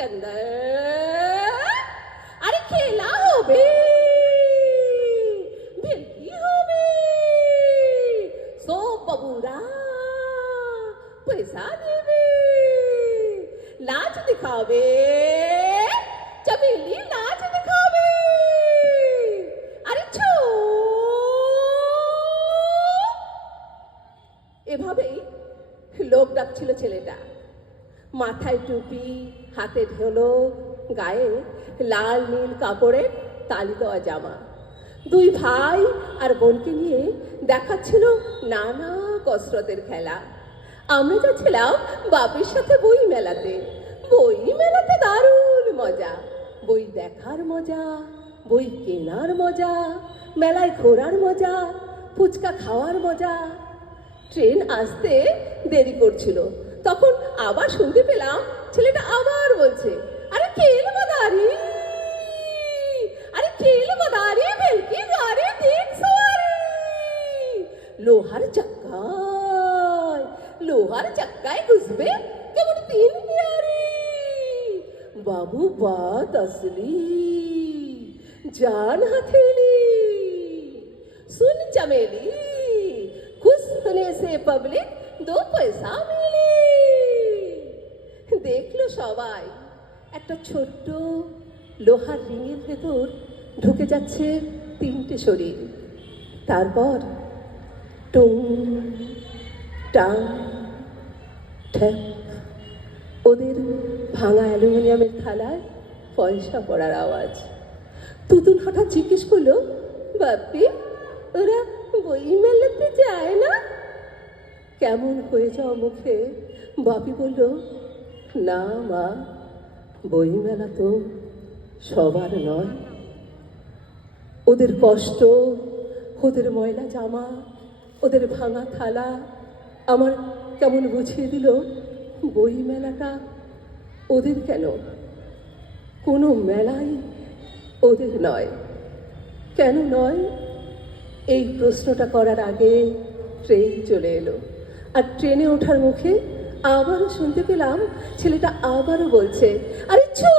सिकंदर, अरे खेला होबे, भेलकी होबे, सो बबूरा पैसा देवे, लाज दिखावे, चमेली लाज दिखावे, अरे छो। এভাবেই লোক ডাকছিল ছেলেটা। মাথায় টুপি, হাতে ঢোলক, গায়ে লাল নীল কাপড়ের তালি দেওয়া জামা। দুই ভাই আর বোনকে নিয়ে দেখাচ্ছিল নানা কসরতের খেলা। আমরা যাচ্ছিলাম বাপের সাথে বই মেলাতে। বই মেলাতে দারুণ মজা, বই দেখার মজা, বই কেনার মজা, মেলায় ঘোরার মজা, ফুচকা খাওয়ার মজা। ট্রেন আসতে দেরি করছিল, তখন আবার শুনতে পেলাম ছেলেটা আবার বলছে, আরে খেল মদারি, আরে খেল মদারি, ভেলকি গারে দেখ সওয়ারি। লোহার চাক্কায়, লোহার চাক্কায় ঘুষবে কেমন তিন পেয়ারি। বাবু বাত असली, जान हथेली, सुन चमेली, खुश होने से पब्लिक दो पैसा मिले। দেখলো সবাই একটা ছোট্ট লোহার রিংয়ের ভেতর ঢুকে যাচ্ছে তিনটে শরীর। তারপর টুং টাং ঠ্যাপ, ওদের ভাঙা অ্যালুমিনিয়ামের থালায় পয়সা পড়ার আওয়াজ। তুতুন হঠাৎ জিজ্ঞেস করলো, বাপ্পি ওরা বই মেলাতে যায় না? কেমন হয়ে যাও মুখে বাপি বলল, না মা, বই মেলা তো সবার নয়। ওদের কষ্ট, ওদের ময়লা জামা, ওদের ভাঙা থালা আমার কেমন বুঝিয়ে দিল বই মেলাটা ওদের কেন, কোনো মেলাই ওদের নয়। কেন নয়? এই প্রশ্নটা করার আগে ট্রেন চলে এলো, আর ট্রেনে ওঠার মুখে আবারও শুনতে পেলাম ছেলেটা আবারও বলছে, আরে ছো।